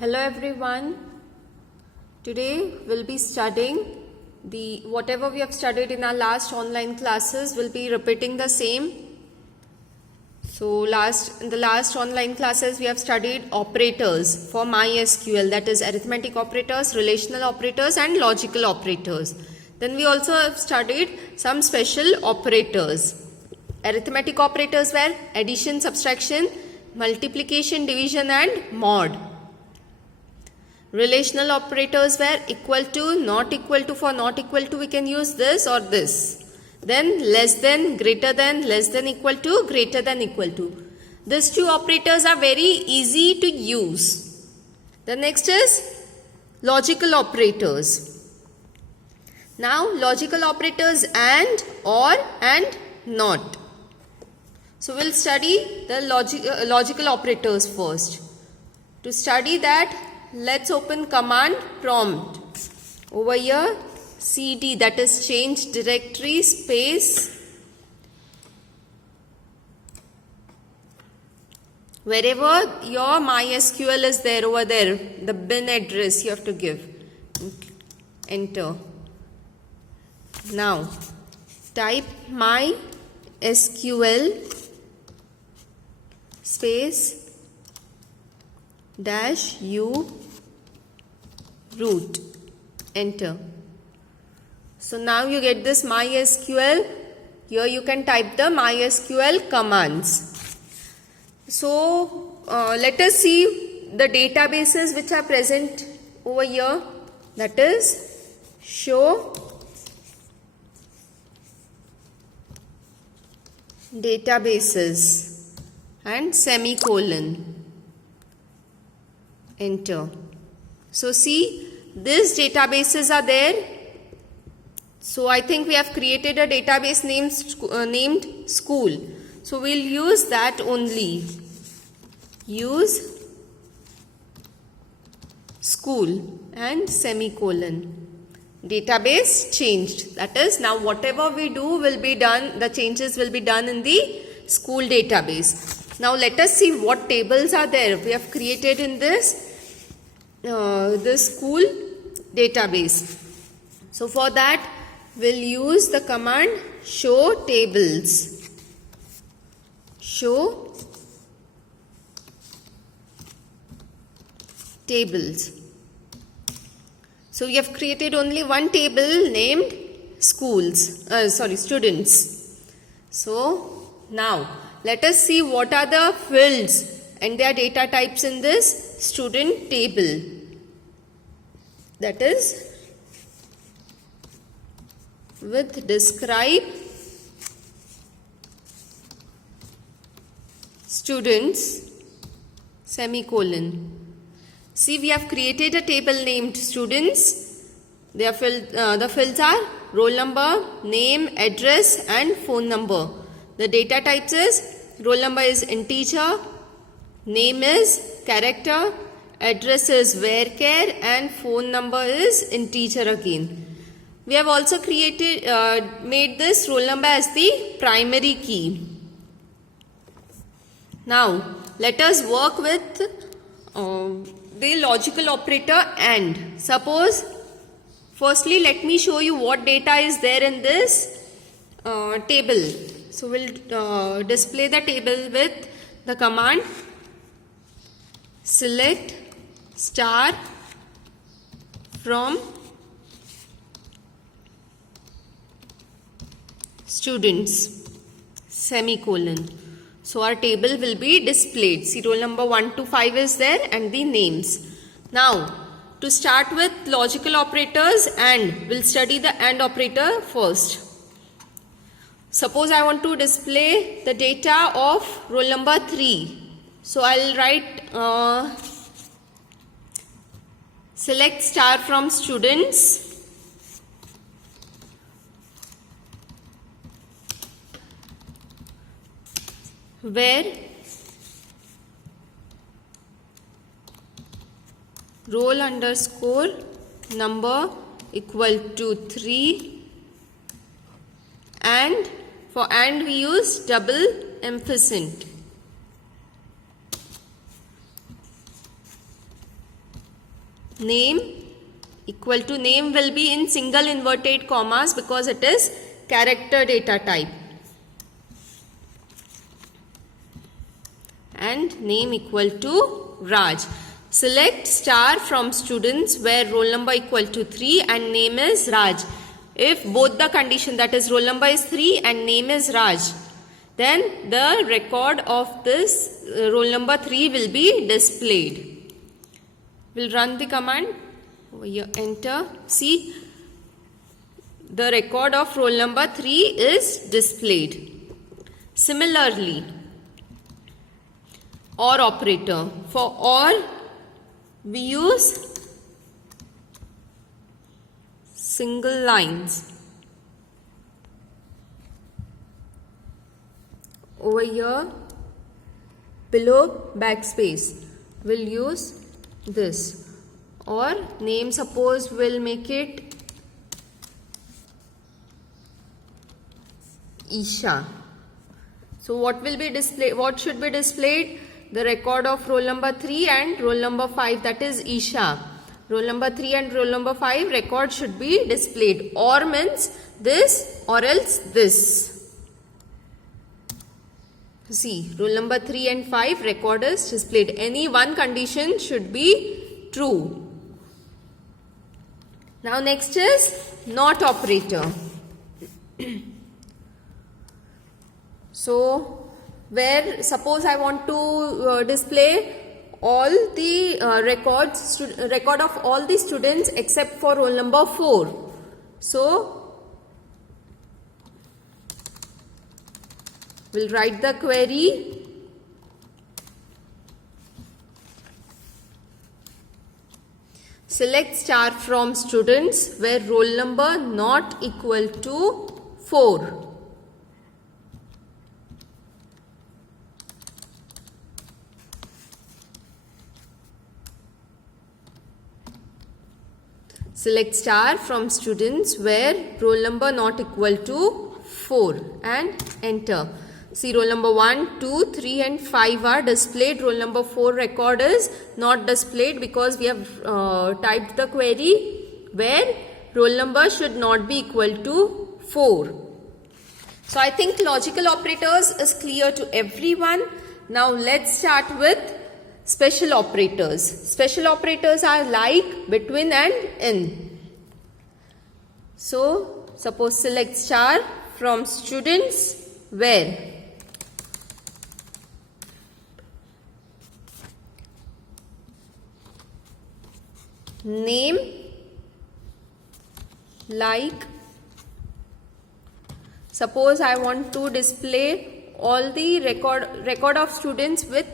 Hello everyone. Today we'll be studying whatever we have studied in our last online classes. We'll be repeating the same. So in the last online classes we have studied operators for MySQL, that is arithmetic operators, relational operators and logical operators. Then we also have studied some special operators. Arithmetic operators were addition, subtraction, multiplication, division and mod. Relational operators were equal to, not equal to. For not equal to we can use this or this. Then less than, greater than, less than equal to, greater than equal to. These two operators are very easy to use. The next is logical operators. Now logical operators and, or and not. So we'll study the logical operators first. To study that, let's open command prompt. Over here, cd, that is change directory, space, wherever your MySQL is there, over there, the bin address you have to give. Enter. Now, type MySQL space -u root. Enter. So now you get this MySQL. Here you can type the MySQL commands. So let us see the databases which are present over here. That is show databases and semicolon. Enter. So see, these databases are there. So I think we have created a database named school. So we'll use that only. Use school and semicolon. Database changed. That is, now whatever we do will be done, the changes will be done in the school database. Now let us see what tables are there. We have created in this school database. So for that we'll use the command show tables. Show tables. So we have created only one table named students. So now let us see what are the fields and their data types in this student table. That is with describe students semicolon. See, we have created a table named students. The fields are roll number, name, address and phone number. The data types is roll number is integer, name is character, address is varchar and phone number is integer again. We have also made this roll number as the primary key. Now let us work with the logical operator and. Suppose, firstly let me show you what data is there in this table. So we'll display the table with the command select star from students semicolon. So our table will be displayed. See, roll number 1 to 5 is there and the names. Now to start with logical operators and, we'll study the AND operator first. Suppose I want to display the data of roll number 3. So I'll write select star from students where roll underscore number equal to 3 and for AND we use double ampersand. name equal to, name will be in single inverted commas because it is character data type, and name equal to Raj. Select star from students where roll number equal to 3 and name is Raj. If both the condition, that is roll number is 3 and name is Raj, then the record of this roll number 3 will be displayed. We'll run the command. Over here, enter. See, the record of roll number 3 is displayed. Similarly, OR operator. For OR, we use single lines. Over here, below backspace, we'll use this. Or name, suppose we'll make it Isha. So what will be displayed? What should be displayed? The record of roll number 3 and roll number 5, that is Isha. Roll number 3 and roll number 5 record should be displayed. Or means this or else this. See, roll number 3 and 5 record is displayed. Any one condition should be true. Now next is NOT operator. So where suppose I want to display all the record of all the students except for roll number 4. So we'll write the query. Select star from students where roll number not equal to 4. Select star from students where roll number not equal to 4 and enter. See, roll number 1, 2, 3 and 5 are displayed. Roll number 4 record is not displayed because we have typed the query where roll number should not be equal to 4. So I think logical operators is clear to everyone. Now let's start with special operators. Special operators are like, between and in. So suppose select star from students where name, like, suppose I want to display all the record of students with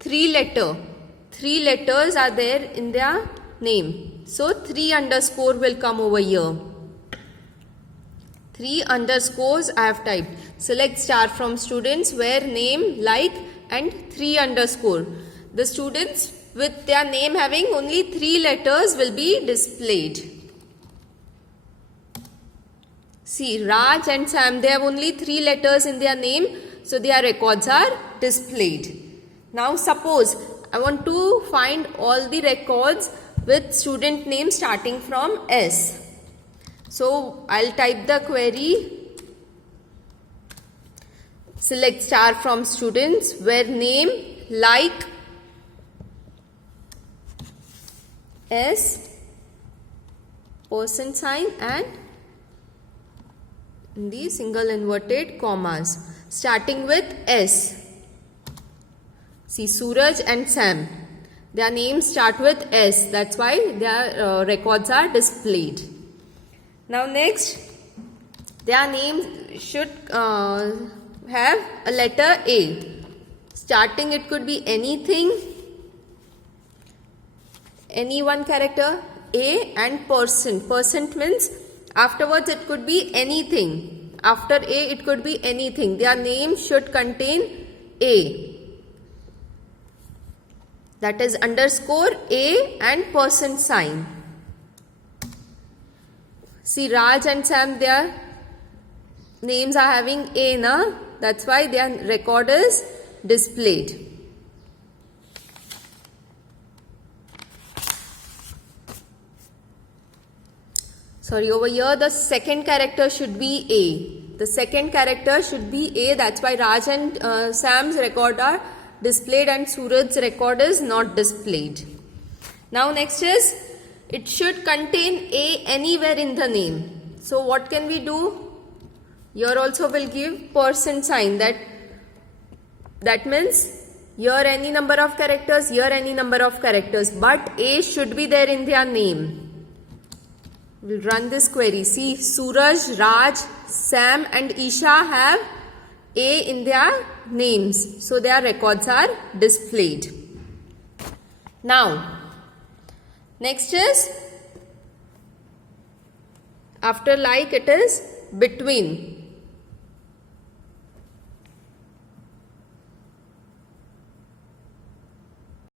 3 letters are there in their name. So 3 underscore will come over here. 3 underscores I have typed. Select star from students where name, like and 3 underscore. The students with their name having only 3 letters will be displayed. See, Raj and Sam, they have only 3 letters in their name, so their records are displayed. Now suppose I want to find all the records with student name starting from S. So I'll type the query. Select star from students where name, like, S, %, and in the single inverted commas starting with S. See, Suraj and Sam, their names start with S, that's why their records are displayed. Now next, their name should have a letter A. Starting, it could be anything, any one character, A, and %. % means afterwards it could be anything. After A it could be anything. Their name should contain A. That is underscore A and %. See, Raj and Sam, their names are having A, na? That's why their record is displayed. Sorry, over here the second character should be A. The second character should be A. That's why Raj and Sam's record are displayed and Suraj's record is not displayed. Now next is, it should contain A anywhere in the name. So what can we do? Here also will give percent sign. That means here any number of characters, here any number of characters, but A should be there in their name. We'll run this query. See, Suraj, Raj, Sam and Isha have A in their names. So their records are displayed. Now, next is, after like it is between.